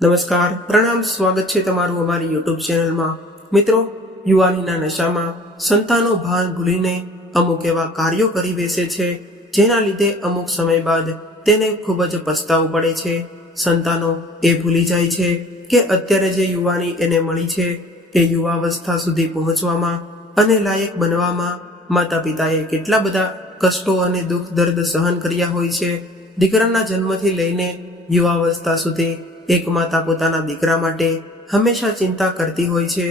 નમસ્કાર, પ્રણામ, સ્વાગત છે તમારું અમારી યુટ્યુબ ચેનલમાં। મિત્રો, યુવાનીના નશામાં સંતાનો ભાન ભૂલીને અમુક એવા કાર્યો કરી બેસે છે જેના લીધે અમુક સમય બાદ તેને ખૂબ જ પસ્તાવું પડે છે। સંતાનો એ ભૂલી જાય છે કે અત્યારે જે યુવાની એને મળી છે એ યુવાવસ્થા સુધી પહોંચવામાં અને લાયક બનવામાં માતા પિતાએ કેટલા બધા કષ્ટો અને દુઃખ દર્દ સહન કર્યા હોય છે। દીકરાના જન્મથી લઈને યુવાવસ્થા સુધી એક માતા પોતાના દીકરા માટે હંમેશા ચિંતા કરતી હોય છે।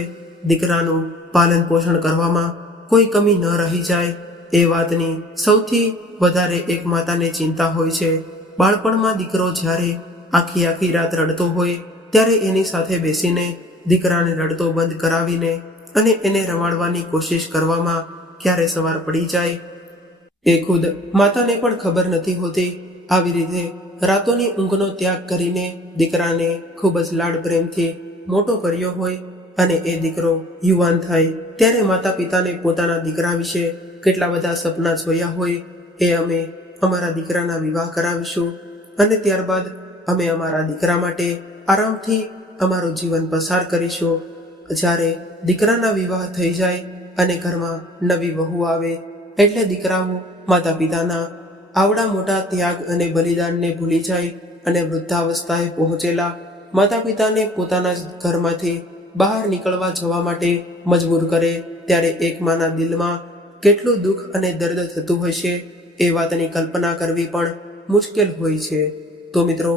દીકરાનું પાલન પોષણ કરવામાં કોઈ કમી ન રહી જાય એ વાતની સૌથી વધારે એક માતાને ચિંતા હોય છે। બાળપણમાં દીકરો જ્યારે આખી રાત રડતો હોય ત્યારે એની સાથે બેસીને દીકરાને રડતો બંધ કરાવીને અને એને રમાડવાની કોશિશ કરવામાં ક્યારે સવાર પડી જાય એ ખુદ માતાને પણ ખબર નથી હોતી। આવી રીતે રાતોની ઊંઘનો ત્યાગ કરીને દીકરાને ખૂબ જ લાડ પ્રેમથી મોટો કર્યો હોય અને એ દીકરો યુવાન થાય ત્યારે માતા પિતાને પોતાના દીકરા વિશે કેટલા બધા સપના જોયા હોય એ અમે અમારા દીકરાના વિવાહ કરાવીશું અને ત્યારબાદ અમે અમારા દીકરા માટે આરામથી અમારું જીવન પસાર કરીશું। જ્યારે દીકરાના વિવાહ થઈ જાય અને ઘરમાં નવી વહુ આવે એટલે દીકરાઓ માતા પિતાના આવડા મોટા ત્યાગ અને બલિદાનને ભૂલી જાય અને વૃદ્ધાવસ્થાએ પહોંચેલા માતા પિતાને પોતાના જ ઘરમાંથી બહાર નીકળવા જવા માટે મજબૂર કરે ત્યારે એક માના દિલમાં કેટલું દુઃખ અને દર્દ થતું હશે એ વાતની કલ્પના કરવી પણ મુશ્કેલ હોય છે। તો મિત્રો,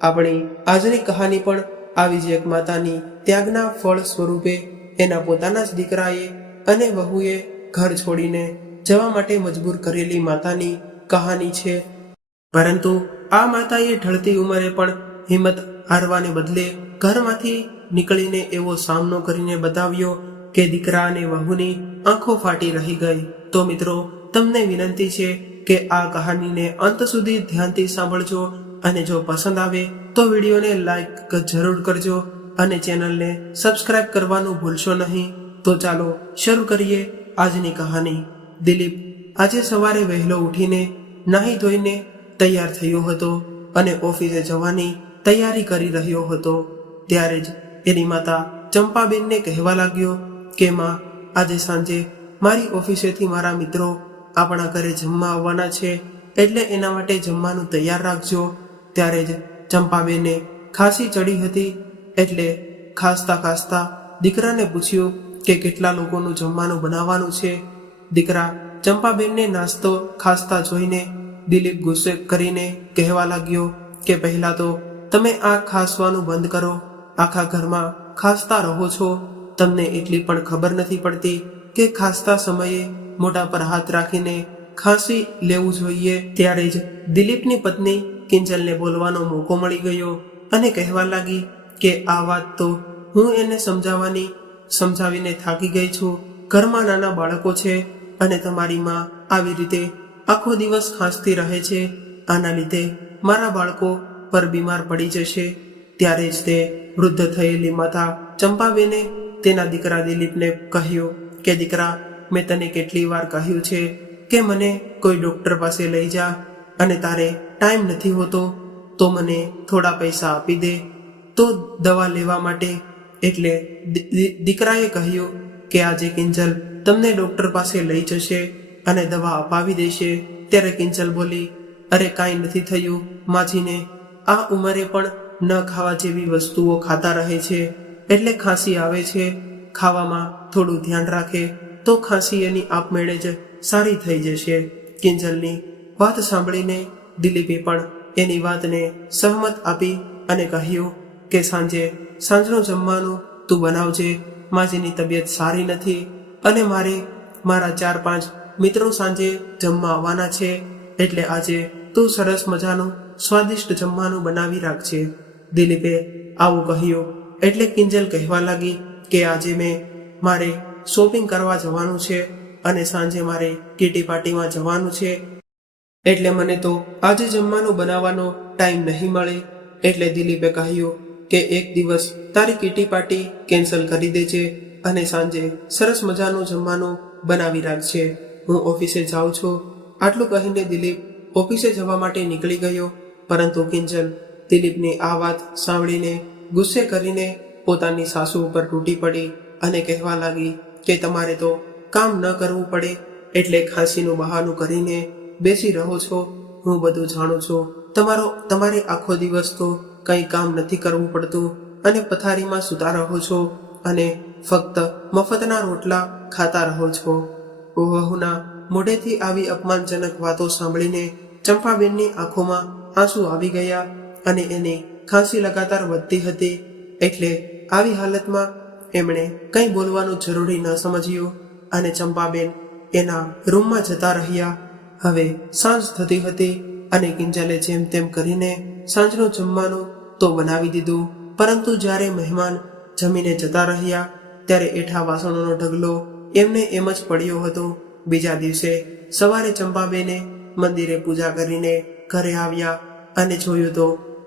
આપણી આજની કહાની પણ આવી જ એક માતાની ત્યાગના ફળ સ્વરૂપે એના પોતાના જ દીકરાએ અને વહુએ ઘર છોડીને જવા માટે મજબૂર કરેલી માતાની કહાની છે। પરંતુ આ માતાએ ઢળતી ઉંમરે પણ હિંમત હારવાને બદલે ઘરમાંથી નીકળીને એવો સામનો કરીને બતાવ્યો કે દીકરા અને વહુની આંખો ફાટી રહી ગઈ। તો મિત્રો, તમને વિનંતી છે કે આ કહાનીને અંત સુધી ધ્યાનથી સાંભળજો અને જો પસંદ આવે તો વિડીયોને લાઈક જરૂર કરજો અને ચેનલને સબસ્ક્રાઇબ કરવાનું ભૂલશો નહીં। તો ચાલો શરૂ કરીએ આજની કહાની। દિલીપ આજે સવારે વહેલો ઉઠીને નાહી ધોઈને તૈયાર થયો હતો અને ઓફિસે જવાની તૈયારી કરી રહ્યો હતો ત્યારે જ એની માતા ચંપાબેનને કહેવા લાગ્યો કે માં, આજે સાંજે મારી ઓફિસેથી મારા મિત્રો આપણા ઘરે જમવા આવવાના છે એટલે એના માટે જમવાનું તૈયાર રાખજો। ત્યારે જ ચંપાબેને ખાંસી ચડી હતી એટલે ખાસતા દીકરાને પૂછ્યું કે કેટલા લોકોનું જમવાનું બનાવવાનું છે। દીકરા ચંપાબેનને નાસ્તો ખાસતા જોઈને દિલીપ ગુસ્સે કરીને કહેવા લાગ્યો કે પહેલા તો તમે આ ખાસવાનું બંધ કરો। આખા ઘરમાં ખાસતા રહો છો, તમને એટલી પણ ખબર નથી પડતી કે ખાસતા સમયે મોઢા પર હાથ રાખીને ખાંસી લેવું જોઈએ। ત્યારે જ દિલીપની પત્ની કિંજલને બોલવાનો મોકો મળી ગયો અને કહેવા લાગી કે આ વાત તો હું એને સમજાવીને થાકી ગઈ છું। ઘરમાં નાના બાળકો છે અને તમારી માં આવી રીતે આખો દિવસ ખાંસતી રહે છે, આના લીધે મારા બાળકો પર બીમાર પડી જશે। ત્યારે જ તે વૃદ્ધ થયેલી માતા ચંપાબેને તેના દીકરા દિલીપને કહ્યું કે દીકરા, મેં તને કેટલી વાર કહ્યું છે કે મને કોઈ ડૉક્ટર પાસે લઈ જા અને તારે ટાઈમ નથી હોતો તો મને થોડા પૈસા આપી દે તો દવા લેવા માટે। એટલે દીકરાએ કહ્યું કે આજે કિંજલ તમને ડૉક્ટર પાસે લઈ જશે અને દવા અપાવી દેશે। ત્યારે કિંજલ બોલી, અરે કાંઈ નથી થયું માજીને, આ ઉંમરે પણ ન ખાવા જેવી વસ્તુઓ ખાતા રહે છે એટલે ખાંસી આવે છે। ખાવામાં થોડું ધ્યાન રાખે તો ખાંસી એની આપમેળે જ સારી થઈ જશે। કિંજલની વાત સાંભળીને દિલીપે પણ એની વાતને સહમત આપી અને કહ્યું કે સાંજનું જમવાનું તું બનાવજે, માજીની તબિયત સારી નથી અને મારે મારા 4-5 મિત્રો સાંજે જમવા આવવાના છે એટલે આજે તું સરસ મજાનું સ્વાદિષ્ટ જમવાનું બનાવી રાખજે। દિલીપે આવું કહ્યું એટલે કિંજલ કહેવા લાગી કે આજે મારે શોપિંગ કરવા જવાનું છે અને સાંજે મારે કીટી પાર્ટીમાં જવાનું છે એટલે મને તો આજે જમવાનું બનાવવાનો ટાઈમ નહીં મળે। એટલે દિલીપે કહ્યું કે એક દિવસ તારી કીટી પાર્ટી કેન્સલ કરી દેજે અને સાંજે સરસ મજાનું જમવાનું બનાવી રાખજે, હું ઓફિસે જાઉં છું। આટલું કહીને દિલીપ ઓફિસે જવા માટે નીકળી ગયો પરંતુ કિંજલ દિલીપની આ વાત સાંભળીને ગુસ્સે કરીને પોતાની સાસુ ઉપર તૂટી પડી અને કહેવા લાગી કે તમારે તો કામ ન કરવું પડે એટલે ખાંસીનું બહાનું કરીને બેસી રહો છો. હું બધું જાણું છું. તમારે આખો દિવસ તો કંઈ કામ નથી કરવું પડતું અને પથારીમાં સૂતા રહો છો અને ફક્ત મફતના રોટલા ખાતા રહો છો. વહુના મોઢેથી આવી અપમાનજનક વાતો સાંભળીને ચંપાબેનની આંખોમાં આંસુ આવી ગયા અને એની ખાંસી લગાતાર વધતી હતી. એટલે આવી હાલતમાં એમણે કંઈ બોલવાનું જરૂરી ન સમજ્યું અને ચંપાબેન એના રૂમમાં જતા રહ્યા. હવે સાંજ થતી હતી અને કિંજલે જેમ તેમ કરીને સાંજનું જમવાનું તો બનાવી દીધું, પરંતુ જ્યારે મહેમાન જમીને જતા રહ્યા ત્યારે એઠા વાસણોનો ઢગલો એમને એમ જ પડ્યો હતો. બીજા દિવસે સવારે ચંપાબેને મંદિરે પૂજા કરીને ઘરે આવ્યા અને જોયું તો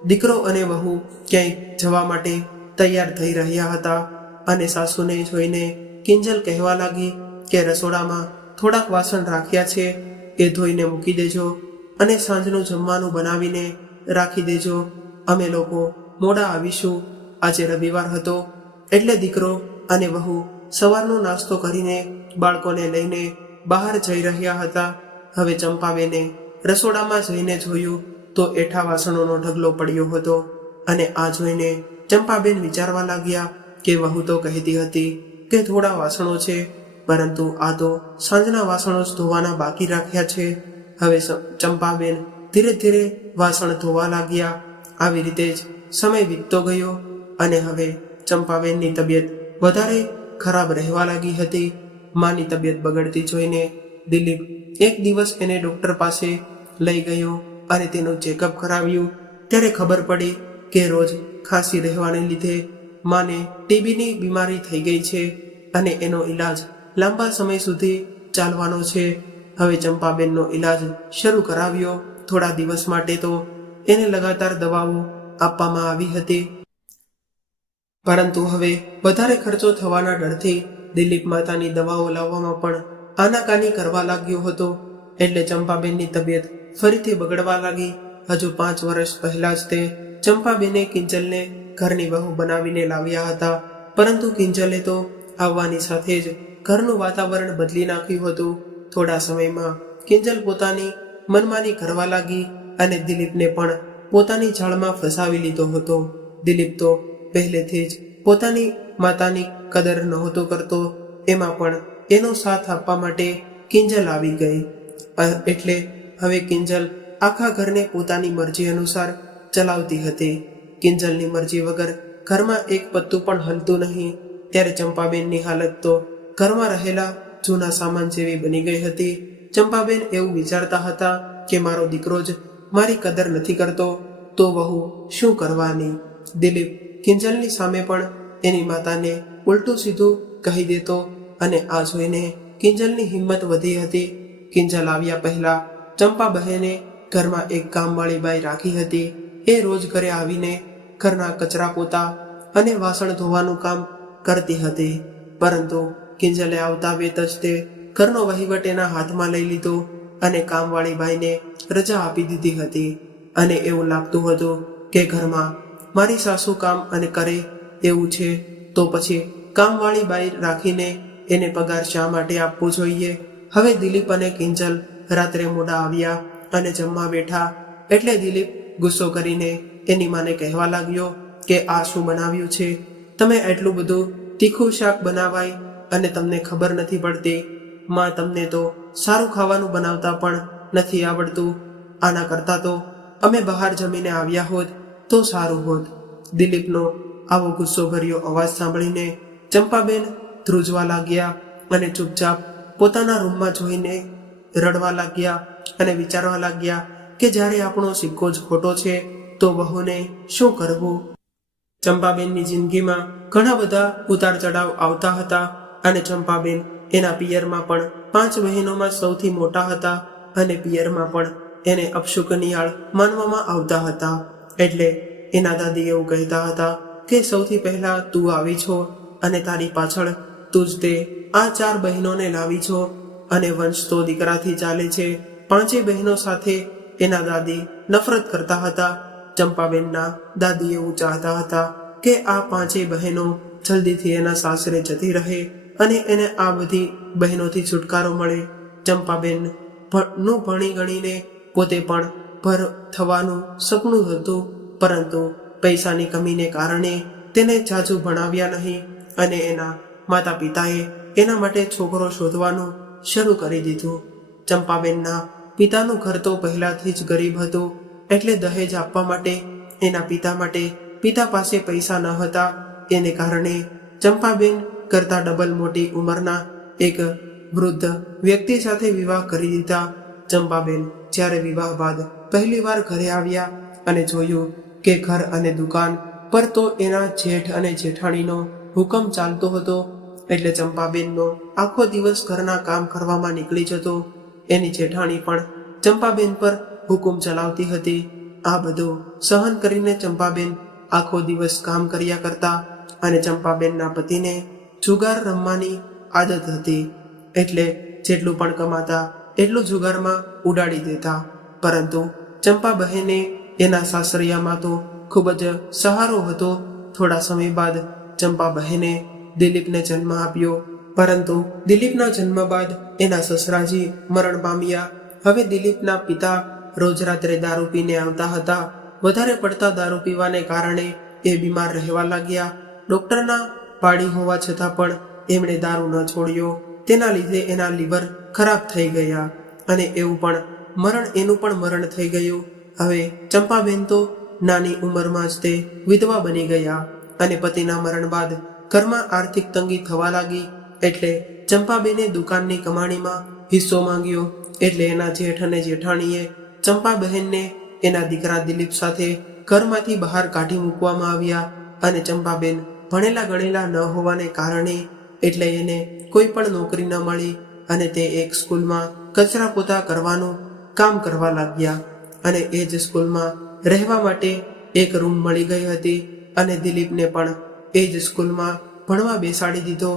દીકરો અને વહુ ક્યાંય જવા માટે તૈયાર થઈ રહ્યા હતા અને સાસુને જોઈને કિંજલ કહેવા લાગી કે રસોડામાં થોડાક વાસણ રાખ્યા છે, એ ધોઈને મૂકી દેજો અને સાંજનું જમવાનું બનાવીને રાખી દેજો. અમે લોકો મોડા આવીશું. આજે રવિવાર હતો એટલે દીકરો અને વહુ સવારનો નાસ્તો કરીને બાળકોને લઈને બહાર જઈ રહ્યા હતા. હવે ચંપાબેને રસોડામાં જઈને જોયું તો એઠા વાસણોનો ઢગલો પડ્યો હતો અને આ જોઈને ચંપાબેન વિચારવા લાગ્યા કે વહુ તો કહેતી હતી કે થોડા વાસણો છે, પરંતુ આ તો સાંજના વાસણો જ ધોવાના બાકી રાખ્યા છે. હવે ચંપાબેન ધીરે ધીરે વાસણ ધોવા લાગ્યા. આવી રીતે જ સમય વીતતો ગયો અને હવે ચંપાબેનની તબિયત વધારે ખરાબ રહેવા લાગી હતી. માની તબિયત બગડતી જોઈને દિલીપ એક દિવસ એને ડૉક્ટર પાસે લઈ ગયો અને તેનું ચેકઅપ કરાવ્યું. ત્યારે ખબર પડી કે રોજ ખાંસી રહેવાને લીધે માને ટીબીની બીમારી થઈ ગઈ છે અને એનો ઈલાજ લાંબા સમય સુધી ચાલવાનો છે. હવે ચંપાબેનનો ઈલાજ શરૂ કરાવ્યો. થોડા દિવસ માટે તો એને લગાતાર દવાઓ આપવામાં આવી હતી, પરંતુ હવે વધારે ખર્ચો થવાના ડરથી દિલીપ માતાની દવાઓ લાવવામાં પણ આનાકાની કરવા લાગ્યો હતો. એટલે ચંપાબેનની તબિયત ફરીથી બગડવા લાગી. હજુ 5 વર્ષ પહેલા જ તે ચંપાબેને કિંજલને ઘરની વહુ બનાવીને લાવ્યા હતા, પરંતુ કિંજલે તો આવવાની સાથે જ ઘરનું વાતાવરણ બદલી નાખ્યું હતું. થોડા સમયમાં કિંજલ પોતાની મનમાની કરવા લાગી અને દિલીપને પણ પોતાની જાળમાં ફસાવી લીધો હતો. દિલીપ તો પહેલેથી જ પોતાની માતાની કદર નહોતો કરતો, એમાં પણ એનો સાથ આપવા માટે કિંજલ આવી ગઈ. એટલે હવે કિંજલ આખા ઘરને પોતાની મરજી અનુસાર ચલાવતી હતી. કિંજલની મરજી વગર ઘરમાં એક પત્તું પણ હલતું નહીં. ત્યારે ચંપાબેનની હાલત તો ઘરમાં રહેલા જૂના સામાન જેવી બની ગઈ હતી. ચંપાબેન એવું વિચારતા હતા કે મારો દીકરો જ મારી કદર નથી કરતો તો વહુ શું કરવાની. દિલીપ કિંજલની સામે પણ એની માતાને ઉલટું સીધું કહી દેતો અને આ જોઈને કિંજલની હિંમત વધી હતી. કિંજલ આવ્યા પહેલા ચંપાબહેને ઘરમાં એક કામવાળી બાઈ રાખી હતી. એ રોજ ઘરે આવીને ઘરના કચરા પોતા અને વાસણ ધોવાનું કામ કરતી હતી, પરંતુ કિંજલે આવતા વેત જ તે ઘરનો વહીવટ એના હાથમાં લઈ લીધો અને કામવાળી બાઈને રજા આપી દીધી હતી. અને એવું લાગતું હતું કે ઘરમાં મારી સાસુ કામ અને કરે એવું છે તો પછી કામવાળી બાઈ રાખીને એને પગાર શા માટે આપવો જોઈએ. હવે દિલીપ અને કિંજલ રાત્રે મોડા આવ્યા અને જમવા બેઠા એટલે દિલીપ ગુસ્સો કરીને એની માને કહેવા લાગ્યો કે આ શું બનાવ્યું છે? તમે એટલું બધું તીખું શાક બનાવાય અને તમને ખબર નથી પડતી. માં, તમને તો સારું ખાવાનું બનાવતા પણ નથી આવડતું. આના કરતાં તો અમે બહાર જમીને આવ્યા હોત તો સારું હોત. દિલીપનો આવો ગુસ્સો ભર્યો અવાજ સાંભળીને ચંપાબેન ધ્રુજવા લાગ્યા અને ચૂપચાપ પોતાના રૂમમાં જોઈને રડવા લાગ્યા અને વિચારવા લાગ્યા કે જ્યારે આપણો સિક્કો જ ખોટો છે તો વહુને શું કરવું. ચંપાબેનની જિંદગીમાં ઘણા બધા ઉતાર ચઢાવ આવતા હતા અને ચંપાબેન એના પિયરમાં પણ 5 બહેનોમાં સૌથી મોટા હતા અને પિયરમાં પણ એને અપશુકનિયાળ માનવામાં આવતા હતા. એટલે એના દાદી એવું કહેતા હતા કે સૌથી પહેલા તું આવી છો અને તારી પાછળ તું જ તે આ 4 બહેનોને લાવી છો અને વંશ તો દીકરાથી ચાલે છે. 5 બહેનો સાથે એના દાદી નફરત કરતા હતા. ચંપાબેનના દાદી એવું ચાહતા હતા કે આ પાંચેય બહેનો જલ્દીથી એના સાસરે જતી રહે અને એને આ બધી બહેનોથી છુટકારો મળે. ચંપાબેન નું ભણી ગણીને પોતે પણ ભર થવાનું સપનું હતું, પરંતુ પૈસાની કમીને કારણે તેને જાજુ ભણાવ્યા નહીં અને એના માતા પિતાએ એના માટે છોકરો શોધવાનું શરૂ કરી દીધું. ચંપાબેનના પિતાનું ઘર તો પહેલાથી જ ગરીબ હતું, એટલે દહેજ આપવા માટે એના પિતા પાસે પૈસા ન હતા. એને કારણે ચંપાબેન કરતા ડબલ મોટી ઉંમરના એક વૃદ્ધ વ્યક્તિ સાથે વિવાહ કરી દીધા. ચંપાબેન જ્યારે વિવાહ બાદ પહેલીવાર ઘરે આવ્યા અને જોયું કે ઘર અને દુકાન પર તો એના જેઠ અને જેઠાણીનો હુકમ ચાલતો હતો, એટલે ચંપાબેનનો આખો દિવસ ઘરના કામ કરવામાં નીકળી જતો. એની જેઠાણી પણ ચંપાબેન પર હુકમ ચલાવતી હતી. આ બધું સહન કરીને ચંપાબેન આખો દિવસ કામ કર્યા કરતા અને ચંપાબેનના પતિને જુગાર રમવાની આદત હતી, એટલે જેટલું પણ કમાતા એટલું જુગારમાં ઉડાડી દેતા. પરંતુ ચંપા બહેને એના સાસરિયામાં તો ખૂબ જ સહારો હતો. થોડા સમય બાદ ચંપા બહેને દિલીપને જન્મ આપ્યો, પરંતુ દિલીપના જન્મ બાદ એના સસરાજી મરણ પામ્યા. હવે દિલીપના પિતા રોજ રાત્રે દારૂ પીને આવતા હતા. વધારે પડતા દારૂ પીવાને કારણે એ બીમાર રહેવા લાગ્યા. ડોક્ટરના પાડી હોવા છતાં પણ એમણે દારૂ ન છોડ્યો. તેના લીધે એના લીવર ખરાબ થઈ ગયા અને એનું પણ મરણ થઈ ગયું. હવે ચંપાબેન તો નાની ઉંમરમાં જ તે વિધવા બની ગયા અને પતિના મરણ બાદ ઘરમાં આર્થિક તંગી થવા લાગી. એટલે ચંપાબેને દુકાનની કમાણીમાં હિસ્સો માંગ્યો. એટલે એના જેઠ અને જેઠાણીએ ચંપા બહેનને એના દીકરા દિલીપ સાથે ઘરમાંથી બહાર કાઢી મૂકવામાં આવ્યા. અને ચંપાબેન ભણેલા ગણેલા ન હોવાને કારણે એટલે એને કોઈ પણ નોકરી ન મળી અને તે એક સ્કૂલમાં કચરા પોતા કરવાનું કામ કરવા લાગ્યા. અને એ જ સ્કૂલમાં રહેવા માટે એક રૂમ મળી ગઈ હતી અને દિલીપને પણ એ જ સ્કૂલમાં ભણવા બેસાડી દીધો.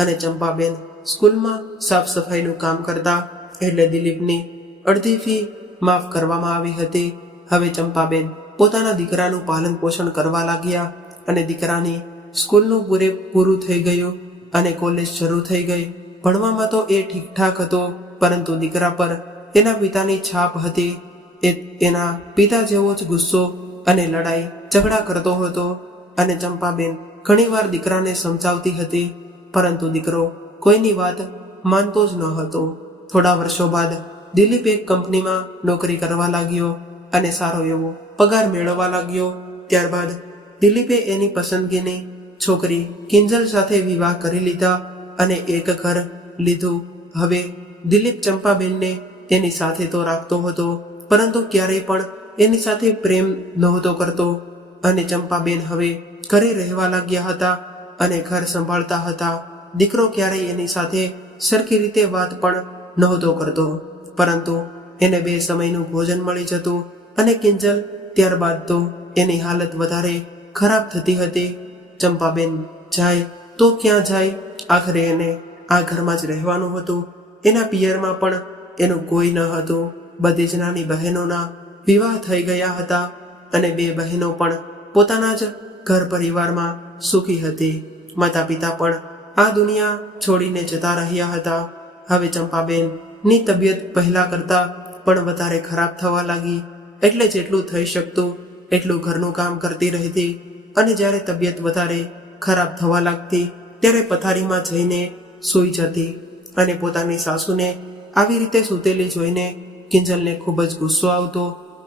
અને ચંપાબેન સ્કૂલમાં સાફ સફાઈનું કામ કરતા, એટલે દિલીપની અડધી ફી માફ કરવામાં આવી હતી. હવે ચંપાબેન પોતાના દીકરાનું પાલન પોષણ કરવા લાગ્યા અને દીકરાની સ્કૂલનું પૂરું થઈ ગયું અને કોલેજ શરૂ થઈ ગઈ. ભણવામાં તો એ ઠીકઠાક હતો, પરંતુ દીકરા પર એના પિતાની છાપ હતી. એ એના પિતા જેવો જ ગુસ્સો અને લડાઈ ઝઘડા કરતો હતો અને ચંપાબેન ઘણીવાર દીકરાને સમજાવતી હતી, પરંતુ દીકરો કોઈની વાત માનતો જ ન હતો. થોડા વર્ષો બાદ દિલીપ એક કંપનીમાં નોકરી કરવા લાગ્યો અને સારો એવો પગાર મેળવવા લાગ્યો. ત્યારબાદ દિલીપે એની પસંદગીની છોકરી કિંજલ સાથે વિવાહ કરી લીધા અને એક ઘર લીધું. હવે દિલીપ ચંપાબેનને એની સાથે તો રાખતો હતો, પરંતુ ક્યારેય પણ એની સાથે પ્રેમ નહોતો કરતો. અને ચંપાબેન હવે ઘરે રહેવા લાગ્યા હતા અને ઘર સંભાળતા હતા. દીકરો ક્યારેય એની સાથે સરખી રીતે વાત પણ નહોતો કરતો, પરંતુ એને 2 સમયનું ભોજન મળી જતું. અને કિંજલ ત્યારબાદ તો એની હાલત વધારે ખરાબ થતી હતી. ચંપાબેન જાય તો ક્યાં જાય, આખરે એને આ ઘરમાં જ રહેવાનું હતું. એના પિયરમાં પણ એનું કોઈ ન હતું. બધી જ નાની બહેનોના વિવાહ થઈ ગયા હતા અને 2 બહેનો પણ પોતાના જ ઘર પરિવારમાં સુખી હતી. માતા પિતા પણ આ દુનિયા છોડીને જતા રહ્યા હતા. હવે ચંપાબેનની તબિયત પહેલા કરતા પણ વધારે ખરાબ થવા લાગી, એટલે જેટલું થઈ શકતું એટલું ઘરનું કામ કરતી રહેતી. અને જ્યારે તબિયત વધારે ખરાબ થવા લાગતી ત્યારે પથારીમાં જઈને સૂઈ જતી. અને પોતાની સાસુને આવી રીતે સૂતેલી જોઈને કિંજલને ખૂબ જ ગુસ્સો આવતો.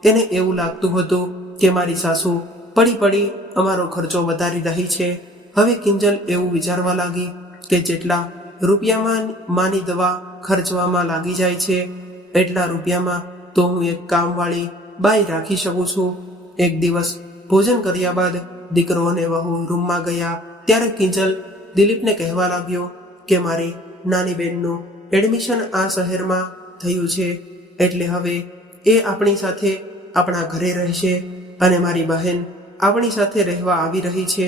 એને એવું લાગતું હતું કે મારી સાસુ પડી અમારો ખર્ચો વધારી રહી છે. હવે કિંજલ એવું વિચારવા લાગી કે જેટલા રૂપિયામાં માની દવા ખર્ચવામાં લાગી જાય છે, એટલા રૂપિયામાં તો હું એક કામવાળી બાઈ રાખી શકું છું. એક દિવસ ભોજન કર્યા બાદ દીકરો અને વહુ રૂમમાં ગયા ત્યારે કિંજલ દિલીપને કહેવા લાગ્યો કે મારી નાની બહેનનું એડમિશન આ શહેરમાં થયું છે, એટલે હવે એ આપણી સાથે આપણા ઘરે રહેશે અને મારી બહેન આપણી સાથે રહેવા આવી રહી છે.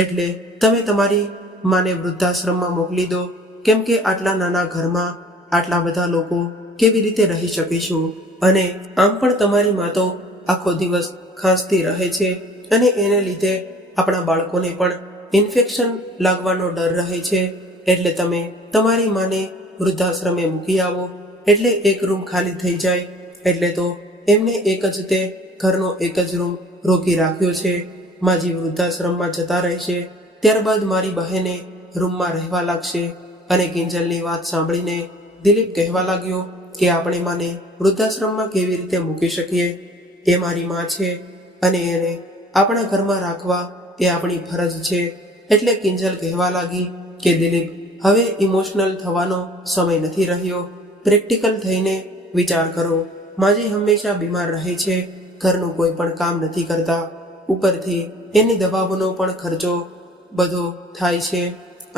એટલે તમે તમારી માને વૃદ્ધાશ્રમમાં મોકલી દો, કેમ કે આટલા નાના ઘરમાં આટલા બધા લોકો કેવી રીતે રહી શકીશું. અને આમ પણ તમારી મા તો આખો દિવસ ખાંસતી રહે છે અને એને લીધે આપણા બાળકોને પણ ઇન્ફેક્શન લાગવાનો ડર રહે છે, એટલે તમે તમારી માને વૃદ્ધાશ્રમે મૂકી આવો એટલે એક રૂમ ખાલી થઈ જાય. એટલે તો એમને એક જ તે ઘરનો એક જ રૂમ રોકી રાખ્યો છે. માજી વૃદ્ધાશ્રમમાં જતા રહેશે, ત્યારબાદ મારી બહેને રૂમમાં રહેવા લાગશે. અને કિંજલની વાત સાંભળીને દિલીપ કહેવા લાગ્યો કે આપણે માને વૃદ્ધાશ્રમમાં કેવી રીતે મૂકી શકીએ? એ મારી માં છે અને એને આપણા ઘરમાં રાખવા એ આપણી ફરજ છે. એટલે કિંજલ કહેવા લાગી કે દિલીપ, હવે ઇમોશનલ થવાનો સમય નથી રહ્યો. પ્રેક્ટિકલ થઈને વિચાર કરો. માજી હંમેશા બીમાર રહે છે, ઘરનું કોઈ પણ કામ નથી કરતા, ઉપરથી એની દવાઓનો પણ ખર્ચો બધો થાય છે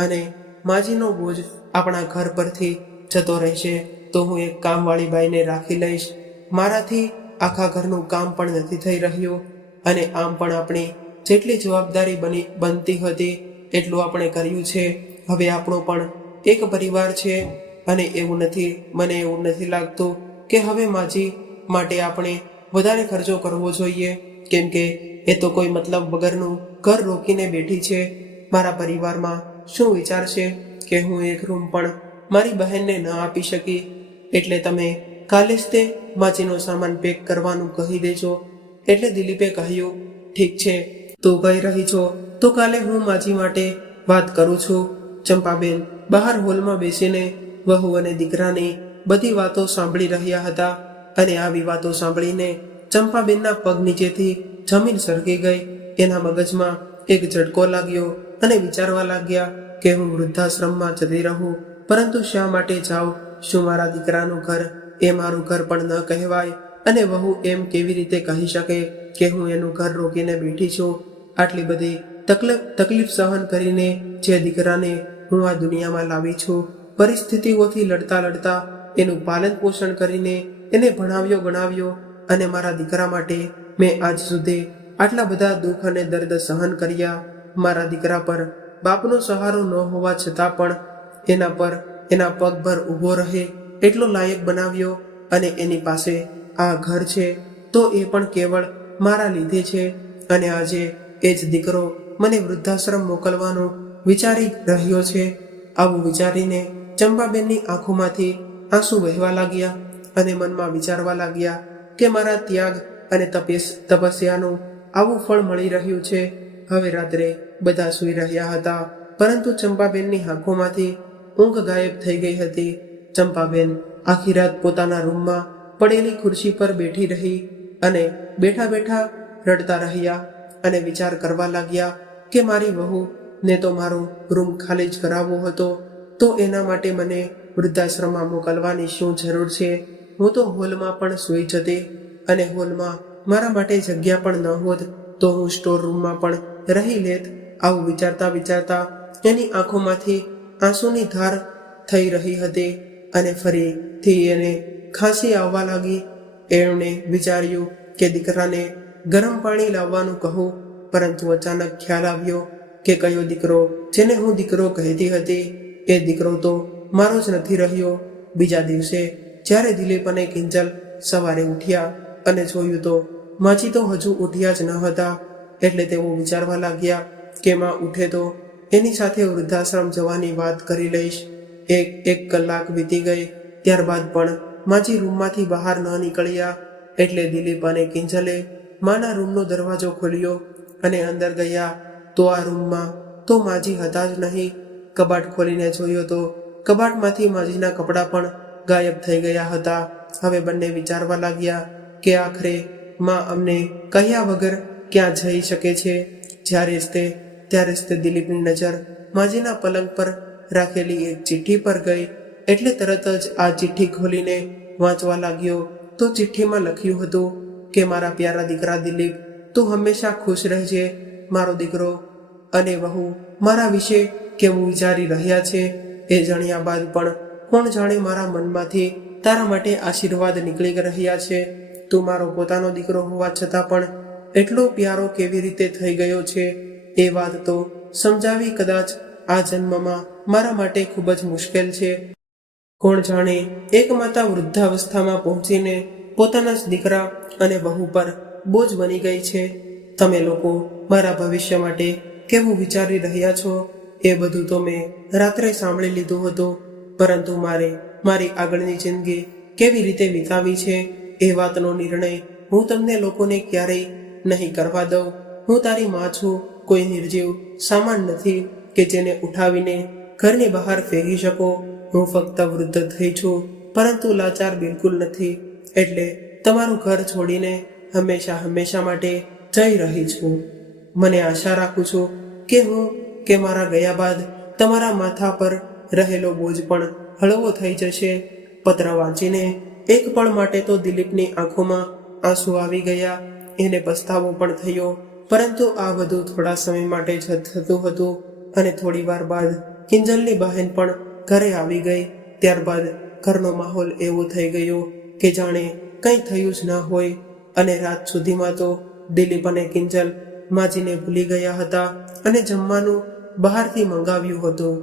અને માજીનો બોજ આપણા ઘર પરથી જતો રહેશે તો હું એક કામવાળી બાઈને રાખી લઈશ. મારાથી આખા ઘરનું કામ પણ નથી થઈ રહ્યું અને આમ પણ આપણી જેટલી જવાબદારી બનતી હતી એટલું આપણે કર્યું છે. હવે આપણો પણ એક પરિવાર છે અને મને એવું નથી લાગતું કે હવે માજી માટે આપણે વધારે ખર્ચો કરવો જોઈએ, કેમ કે એ તો કોઈ મતલબ વગરનું ઘર રોકીને બેઠી છે. મારા પરિવારમાં શું વિચારશે કે હું એક રૂમ પણ મારી બહેનને ન આપી શકી? એટલે તમે કાલે જ તે માજીનો સામાન પેક કરવાનું કહી દેજો. એટલે દિલીપે કહ્યું, ઠીક છે, તું કહી રહી છો તો કાલે હું માજી માટે વાત કરું છું. ચંપાબેન બહાર હોલમાં બેસીને વહુ અને દીકરાની બધી વાતો સાંભળી રહ્યા હતા અને આવી વાતો સાંભળીને ચંપાબેનના પગ નીચેથી જમીન સરકી ગઈ. એના મગજમાં એક ઝટકો લાગ્યો અને વિચારવા લાગ્યા કે હું વૃદ્ધાશ્રમમાં જતી રહું, પરંતુ શા માટે જાઉં? શું મારા દીકરાનું ઘર એ મારું ઘર પણ ન કહેવાય? અને વહુ એમ કેવી રીતે કહી શકે કે હું એનું ઘર રોકીને બેઠી છું? આટલી બધી તકલીફ સહન કરીને જે દીકરાને હું આ દુનિયામાં લાવી છું, પરિસ્થિતિઓથી લડતા એનું પાલન પોષણ કરીને એને ભણાવ્યો ગણાવ્યો અને મારા દીકરા માટે મેં આજ સુધી આટલા બધા દુઃખ અને દર્દ સહન કર્યા. મારા દીકરા પર બાપનો સહારો ન હોવા છતાં પણ એના પગભર ઊભો રહે એટલો લાયક બનાવ્યો અને એની પાસે આ ઘર છે તો એ પણ કેવળ મારા લીધે છે. અને આજે એ જ દીકરો મને વૃદ્ધાશ્રમ મોકલવાનું વિચારી રહ્યો છે. આવું વિચારીને ચંપાબેનની આંખોમાંથી આંસુ વહેવા લાગ્યા અને મનમાં વિચારવા લાગ્યા કે મારા ત્યાગ અને તપસ્યાનું આવું ફળ મળી રહ્યું છે. હવે રાત્રે બધા સૂઈ રહ્યા હતા, પરંતુ ચંપાબેનની આંખોમાંથી ઊંઘ ગાયબ થઈ ગઈ હતી. ચંપાબેન આખી રાત પોતાના રૂમમાં પડેલી ખુરશી પર બેઠી રહી અને બેઠા રડતા રહ્યા અને વિચાર કરવા લાગ્યા કે મારી વહુ ને તો મારો રૂમ ખાલી જ કરાવવો હતો, તો એના માટે મને વૃદ્ધાશ્રમમાં મોકલવાની શું જરૂર છે? હું તો હોલમાં પણ સૂઈ જતી અને હોલમાં મારા માટે જગ્યા પણ ન હોત તો હું સ્ટોર રૂમમાં પણ રહી લેત. આવું વિચારતા એની આંખોમાંથી આંસુની ધાર થઈ રહી હતી અને ફરીથી એને ખાંસી આવવા લાગી. એમણે વિચાર્યું કે દીકરાને ગરમ પાણી લાવવાનું કહું, પરંતુ અચાનક ખ્યાલ આવ્યો કે કયો દીકરો જેને હું દીકરો કહેતી હતી એ દીકરો તો મારો જ નથી રહ્યો. બીજા દિવસે જ્યારે દિલીપ અને કિંજલ સવારે ઉઠ્યા અને જોયું તો માજી તો હજુ ઉઠ્યા જ ન હતા. એટલે તેઓ વિચારવા લાગ્યા કે માં ઉઠે તો એની સાથે વૃદ્ધાશ્રમ જવાની વાત કરી લઈશ. એક કલાક વીતી ગઈ, ત્યારબાદ પણ માજી રૂમમાંથી બહાર ન નીકળ્યા. એટલે દિલીપ અને કિંજલે માના રૂમનો દરવાજો ખોલ્યો અને અંદર ગયા તો આ રૂમમાં તો માજી હતા જ નહીં. કબાટ ખોલીને જોયો તો કબાટમાંથી માજીના કપડાં પણ ગાયબ થઈ ગયા હતા. હવે બંને વિચારવા લાગ્યા કે આખરે માં અમને કહ્યા વગર ક્યાં જઈ શકે છે? ત્યારે જ તે દિલીપની નજર માજીના પલંગ પર રાખેલી એક ચિઠ્ઠી પર ગઈ. એટલે તરત જ આ ચિઠ્ઠી ખોલીને વાંચવા લાગ્યો તો ચિઠ્ઠીમાં લખ્યું હતું કે મારા પ્યારા દીકરા દિલીપ, તું હંમેશા ખુશ રહેજે. મારો દીકરો અને વહુ મારા વિશે કેવું વિચારી રહ્યા છે એ જાણ્યા બાદ પણ કોણ જાણે મારા મનમાંથી તારા માટે આશીર્વાદ નીકળી રહ્યા છે. તું મારો પોતાનો દીકરો હોવા છતાં પણ એટલો પ્યારો કેવી રીતે થઈ ગયો છે એ વાત તો સમજાવી કદાચ આ જન્મમાં મારા માટે ખૂબ જ મુશ્કેલ છે. કોણ જાણે એક માતા વૃદ્ધાવસ્થામાં પહોંચીને પોતાના જ દીકરા અને વહુ પર બોજ બની ગઈ છે. તમે લોકો મારા ભવિષ્ય માટે કેવું વિચારી રહ્યા છો એ બધું તો મેં રાત્રે સાંભળી લીધું હતું, પરંતુ મારી આગળની જિંદગી કેવી રીતે વિતાવી છે એ વાતનો નિર્ણય હું તમને લોકોને ક્યારેય નહીં કરવા દઉં. હું તારી માં છું, કોઈ નિર્જીવ સામાન નથી કે જેને ઉઠાવીને ઘરની બહાર ફેંકી શકો. હું ફક્ત વૃદ્ધ થઈ છું, પરંતુ લાચાર બિલકુલ નથી. એટલે તમારું ઘર છોડીને હંમેશા માટે જઈ રહી છું. મને આશા રાખું છું કે મારા ગયા બાદ તમારા માથા પર રહેલો બોજ પણ હળવો થઈ જશે. પત્ર વાંચીને એક પળ માટે તો દિલીપની આંખોમાં આંસુ આવી ગયા. એને પસ્તાવો પણ થયો, પરંતુ આ બધું થોડા સમય માટે જ થતું હતું. અને થોડી વાર બાદ કિંજલની બહેન પણ ઘરે આવી ગઈ. ત્યારબાદ ઘરનો માહોલ એવો થઈ ગયો કે જાણે કંઈ થયું જ ન હોય. અને રાત સુધીમાં તો દિલીપ અને કિંજલ માજીને ભૂલી ગયા હતા અને જમવાનું બહારથી મંગાવ્યું હતું.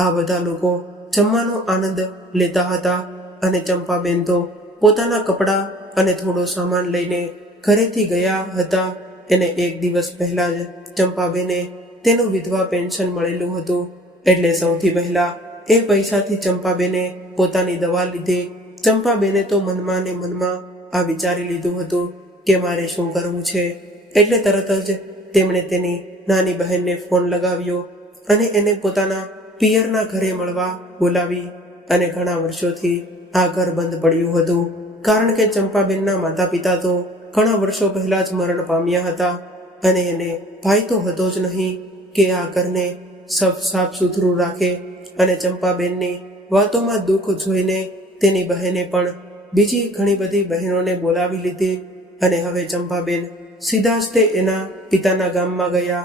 આ બધા લોકો જમવાનો આનંદ લેતા હતા અને ચંપાબેન તો પોતાના કપડાં અને થોડો સામાન લઈને ઘરેથી ગયા હતા. એને એક દિવસ પહેલા જ ચંપાબેને તેનું વિધવા પેન્શન મળેલું હતું, એટલે સૌથી પહેલા એ પૈસાથી ચંપાબેને પોતાની દવા લીધી. ચંપાબેને તો મનમાં ને મનમાં આ વિચારી લીધું હતું કે મારે શું કરવું છે. એટલે તરત જ તેમણે તેની નાની બહેનને ફોન લગાવ્યો અને એને પોતાના પિયરના ઘરે મળવા બોલાવી. અને ઘણા વર્ષોથી આ ઘર બંધ પડ્યું હતું, કારણ કે ચંપાબેનના માતા પિતા તો ઘણા વર્ષો પહેલા જ મરણ પામ્યા હતા અને એને ભાઈ તો હતો જ નહીં કે આ ઘરને સાફ સુથરું રાખે. અને ચંપાબેનની વાતોમાં દુઃખ જોઈને તેની બહેને પણ બીજી ઘણી બધી બહેનોને બોલાવી લીધી. અને હવે ચંપાબેન સીધા જ તે એના પિતાના ગામમાં ગયા.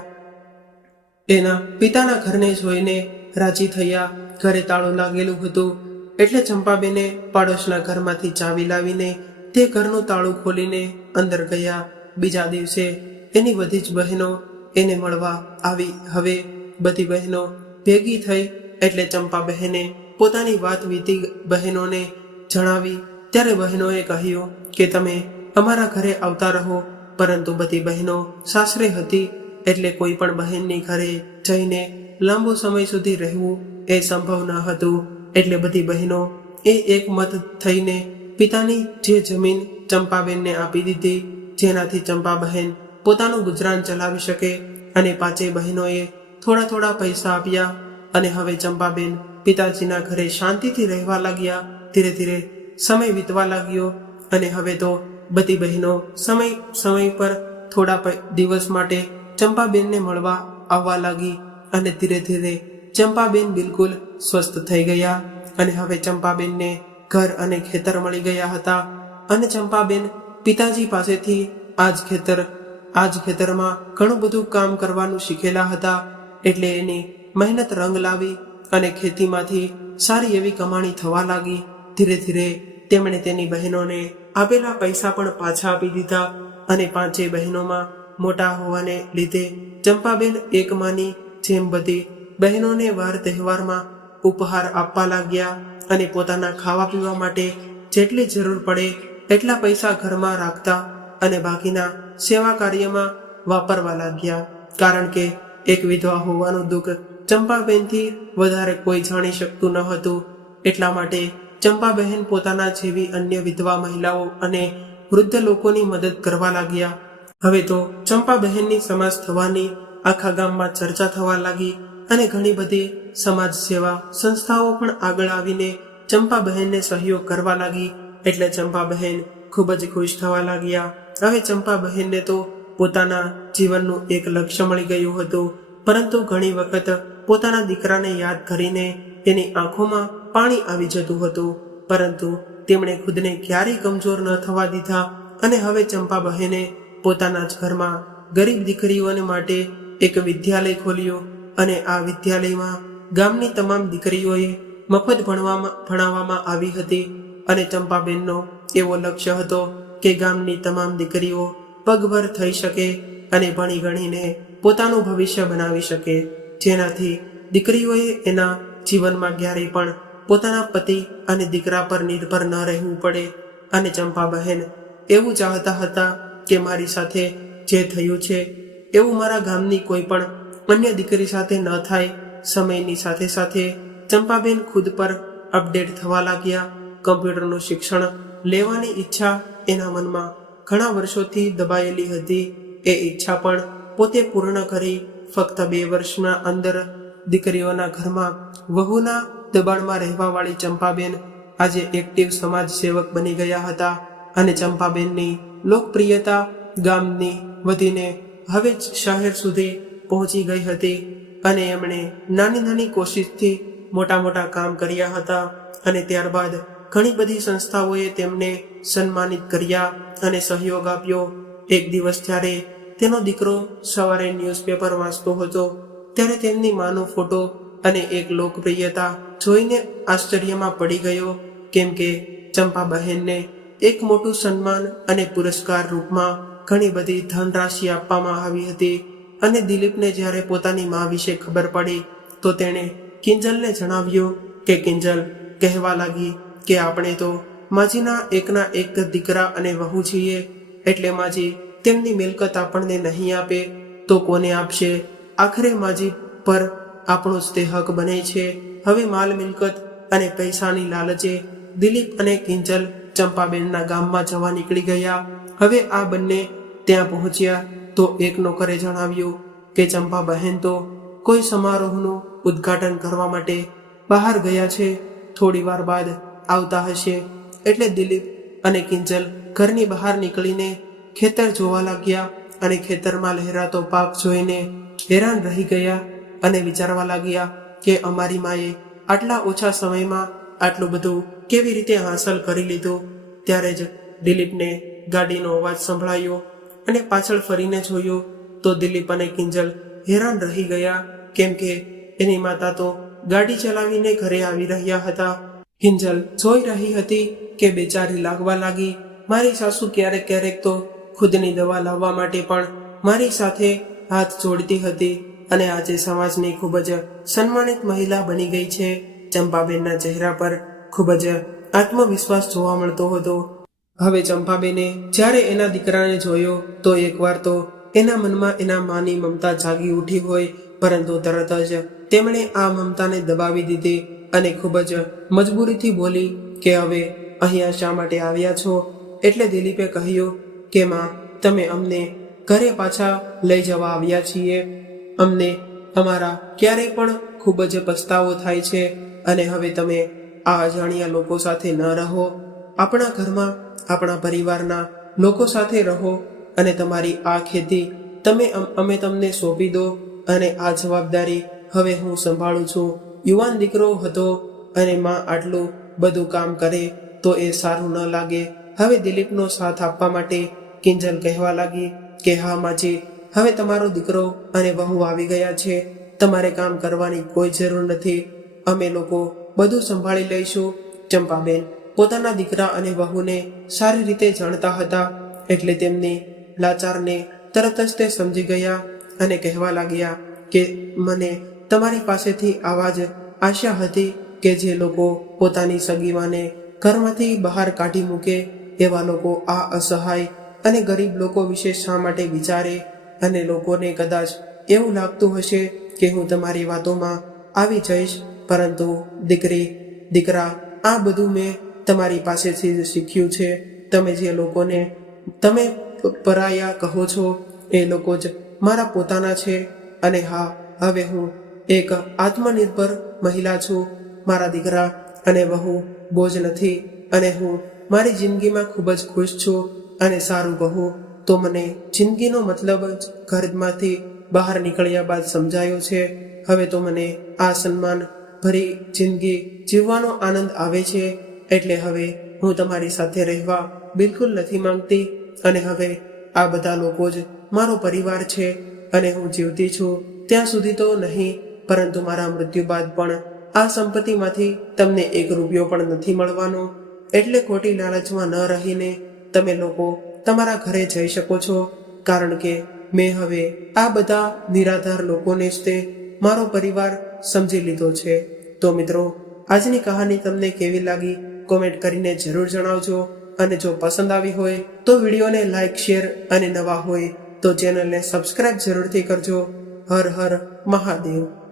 એના પિતાના ઘરને જોઈને રાજી થયા. ઘરે તાળું લાગેલું હતું, એટલે ચંપાબેને પાડોશના ઘરમાંથી ચાવી લાવીને તે ઘરનું તાળું ખોલીને અંદર ગયા. બીજા દિવસે એની બધી જ બહેનો એને મળવા આવી. હવે બધી બહેનો ભેગી થઈ એટલે ચંપા બહેને પોતાની વાત વીતી બહેનોને જણાવી. ત્યારે બહેનોએ કહ્યું કે તમે અમારા ઘરે આવતા રહો, પરંતુ બધી બહેનો સાસરે હતી, એટલે કોઈ પણ બહેનની ઘરે જઈને લાંબો સમય સુધી રહેવું એ સંભવ ન હતું. એટલે બધી બહેનો એ એકમત થઈને પિતાની જે જમીન ચંપાબેનને આપી દીધી, જેનાથી ચંપા બહેન પોતાનું ગુજરાન ચલાવી શકે. અને પાંચેય બહેનોએ થોડા પૈસા આપ્યા અને હવે ચંપાબેન પિતાજીના ઘરે શાંતિથી રહેવા લાગ્યા. ધીરે ધીરે સમય વીતવા લાગ્યો અને હવે તો બધી બહેનો સમય પર થોડા દિવસ માટે ચંપાબેનને મળવા આવવા લાગી. અને ધીરે ધીરે ચંપાબેન બિલકુલ સ્વસ્થ થઈ ગયા અને હવે ચંપાબેનને ઘર અને ખેતર મળી ગયા હતા. અને ચંપાબેન પિતાજી પાસેથી આજ ખેતરમાં ઘણું બધું કામ કરવાનું શીખેલા હતા. એટલે એની મહેનત રંગ લાવી અને ખેતીમાંથી સારી એવી કમાણી થવા લાગી. ધીરે ધીરે તેમણે તેની બહેનોને આપેલા પૈસા પણ પાછા આપી દીધા. અને પાંચેય બહેનોમાં મોટા હોવાને લીધે ચંપાબેન એકમાની જેમ બધી બહેનોને વાર તહેવારમાં ઉપહાર આપવા લાગ્યા. અને પોતાના ખાવા પીવા માટે જેટલી જરૂર પડે એટલા પૈસા ઘરમાં રાખતા અને બાકીના સેવા કાર્યમાં વાપરવા લાગ્યા. કારણ કે એક વિધવા હોવાનું દુઃખ ચંપાબેનથી વધારે કોઈ જાણી શકતું ન હતું. એટલા માટે ચંપાબહેન પોતાના જેવી અન્ય વિધવા મહિલાઓ અને વૃદ્ધ લોકોની મદદ કરવા લાગ્યા. હવે તો ચંપાબહેનની સમાજ થવાની આખા ગામમાં ચર્ચા થવા લાગી અને ઘણી બધી સમાજ સેવા સંસ્થાઓ પણ આગળ આવીને ચંપાબહેનને સહયોગ કરવા લાગી. એટલે ચંપાબહેન ખૂબ જ ખુશ થવા લાગ્યા. હવે ચંપાબહેનને તો પોતાના જીવનનું એક લક્ષ્ય મળી ગયું હતું, પરંતુ ઘણી વખત પોતાના દીકરાને યાદ કરીને તેની આંખોમાં પાણી આવી જતું હતું. પરંતુ તેમણે ખુદને ક્યારેય કમજોર ન થવા દીધા. અને હવે ચંપાબહેને પોતાના જ ઘરમાં ગરીબ દીકરીઓને માટે એક વિદ્યાલય ખોલ્યું. અને આ વિદ્યાલયમાં ગામની તમામ દીકરીઓએ મફત ભણાવવામાં આવી હતી. અને ચંપાબેનનો એવો લક્ષ્ય હતો કે ગામની તમામ દીકરીઓ પગભર થઈ શકે અને ભણી ગણીને પોતાનું ભવિષ્ય બનાવી શકે, જેનાથી દીકરીઓએ એના જીવનમાં ક્યારેય પણ પોતાના પતિ અને દીકરા પર નિર્ભર ન રહેવું પડે. અને ચંપાબહેન એવું ચાહતા હતા કે મારી સાથે જે થયું છે એવું મારા ગામની કોઈ પણ અન્ય દીકરી સાથે ન થાય. સમયની સાથે સાથે ચંપાબેન ખુદ પર અપડેટ થવા લાગ્યા. કમ્પ્યુટરનું શિક્ષણ લેવાની ઈચ્છા એના મનમાં ઘણા વર્ષોથી દબાયેલી હતી. એ ઈચ્છા પણ પોતે પૂર્ણ કરી ફક્ત 2 વર્ષના અંદર દીકરીઓના ઘરમાં વહુના દબાણમાં રહેવાવાળી ચંપાબેન આજે એક્ટિવ સમાજ સેવક બની ગયા હતા. અને ચંપાબેનની લોકપ્રિયતા ગામની વધીને હવે શહેર સુધી પહોંચી ગઈ હતી. અને એમણે નાની નાની કોશિશથી મોટા મોટા કામ કર્યા હતા. અને ત્યારબાદ ઘણી બધી સંસ્થાઓએ તેમને સન્માનિત કર્યા અને સહયોગ આપ્યો. એક દિવસ જ્યારે તેનો દીકરો સવારે ન્યૂઝપેપર વાંચતો હતો ત્યારે તેમની માનો ફોટો અને એક લોકપ્રિયતા જોઈને આશ્ચર્યમાં પડી ગયો. કેમ કે ચંપાબહેનને એક મોટું સન્માન અને પુરસ્કાર રૂપમાં ઘણી બધી ધનરાશિ આપવામાં આવી હતી. અને દિલીપને જ્યારે પોતાની મા વિશે ખબર પડી તો તેણે કિંજલને જણાવ્યું કે કિંજલ કહેવા લાગી કે આપણે તો માજીના એકના એક દીકરા અને વહુ છીએ, એટલે માજી તેમની મિલકત આપણને નહીં આપે તો કોને આપશે? આખરે માજી પર આપણો જ તે હક બને છે. હવે માલ મિલકત અને પૈસાની લાલચે દિલીપ અને કિંજલ ચંપાબેનના ગામમાં જવા નીકળી ગયા. હવે આ બંને ત્યાં પહોંચ્યા તો એક નોકરે જણાવ્યું કે ચંપાબહેન તો કોઈ સમારોહનું ઉદ્ઘાટન કરવા માટે બહાર ગયા છે, થોડી વાર બાદ આવતા હશે. એટલે દિલીપ અને કિંજલ ઘરની બહાર નીકળીને ખેતર જોવા લાગ્યા અને ખેતરમાં લહેરાતો પાક જોઈને હેરાન રહી ગયા અને વિચારવા લાગ્યા કે અમારી માએ આટલા ઓછા સમયમાં આટલું બધું કેવી રીતે હાંસલ કરી લીધું. ત્યારે જ દિલીપને ગાડીનો અવાજ સંભળાયો અને પાછળ ફરીને જોયું તો દિલીપ અને કિંજલ હેરાન રહી ગયા. કેમ કે એની માતા તો ગાડી ચલાવીને ઘરે આવી રહ્યા હતા. કિંજલ જોઈ રહી હતી કે બેચારી લાગવા લાગી. મારી સાસુ ક્યારેક ક્યારેક તો ખુદની દવા લાવવા માટે પણ મારી સાથે હાથ જોડતી હતી અને આજે સમાજની ખૂબ જ સન્માનિત મહિલા બની ગઈ છે. ચંપાબેનના ચહેરા પર ખૂબ જ આત્મવિશ્વાસ જોવા મળતો હતો. હવે ચંપાબેને જ્યારે એના દીકરાને જોયો તો એકવાર તો એના મનમાં એના માની મમતા જાગી ઉઠી હોય, પરંતુ તરત જ તેમણે આ મમતાને દબાવી દીધી અને ખૂબ જ મજબૂરીથી બોલી કે હવે અહીંયા શા માટે આવ્યા છો? એટલે દિલીપે કહ્યું કે માં, તમે અમને ઘરે પાછા લઈ જવા આવ્યા છીએ. અમને અમારા ક્યારેય પણ ખૂબ જ પસ્તાવો થાય છે અને હવે તમે આ અજાણ્યા લોકો સાથે ન રહો. આપણા ઘરમાં આપણા પરિવારના લોકો સાથે રહો અને તમારી આ ખેતી અમે તમને સોંપી દો અને આ જવાબદારી હવે હું સંભાળું છું. યુવાન દીકરો હતો અને માં આટલું બધું કામ કરે તો એ સારું ન લાગે. હવે દિલીપનો સાથ આપવા માટે કિંજલ કહેવા લાગી કે હા માજી, હવે તમારો દીકરો અને વહુ આવી ગયા છે, તમારે કામ કરવાની કોઈ જરૂર નથી, અમે લોકો બધું સંભાળી લઈશું. ચંપાબેન પોતાના દીકરા અને વહુને સારી રીતે જાણતા હતા, એટલે તેમની લાચારને તરત જ તે સમજી ગયા અને કહેવા લાગ્યા કે મને તમારી પાસેથી આવા જ આશા હતી કે જે લોકો પોતાની સગીવાને ઘરમાંથી બહાર કાઢી મૂકે એવા લોકો આ અસહાય અને ગરીબ લોકો વિશે શા માટે વિચારે? અને લોકોને કદાચ એવું લાગતું હશે કે હું તમારી વાતોમાં આવી જઈશ, પરંતુ દીકરા, આ બધું મેં તમારી પાસેથી જ શીખ્યું છે. તમે જે લોકોને તમે પરાયા કહો છો એ લોકો જ મારા પોતાના છે. અને હા, હવે હું એક આત્મનિર્ભર મહિલા છું. મારા દીકરા અને વહુ બોજ નથી અને હું મારી જિંદગીમાં ખૂબ જ ખુશ છું. અને સારું કહું તો મને જિંદગીનો મતલબ જ ઘરમાંથી બહાર નીકળ્યા બાદ સમજાયો છે. હવે તો મને આ સન્માન ભરી જિંદગી જીવવાનો આનંદ આવે છે. એટલે હવે હું તમારી સાથે રહેવા બિલકુલ નથી માંગતી અને હવે આ બધા લોકો જ મારો પરિવાર છે અને હું જીવતી છું ત્યાં સુધી તો નહીં, પરંતુ મારા મૃત્યુ બાદ પણ આ સંપત્તિમાંથી તમને 1 રૂપિયો પણ નથી મળવાનો. એટલે ખોટી લાલચમાં ન રહીને તમે લોકો તમારા ઘરે જઈ શકો છો, કારણ કે મેં હવે આ બધા નિરાધાર લોકોને જ તે મારો પરિવાર સમજી લીધો છે. તો મિત્રો, આજની કહાની તમને કેવી લાગી કોમેન્ટ કરીને જરૂર જણાવજો અને જો પસંદ આવી હોય તો વિડીયોને લાઈક, શેર અને નવા હોય તો ચેનલને સબસ્ક્રાઇબ જરૂરથી કરજો. હર હર મહાદેવ.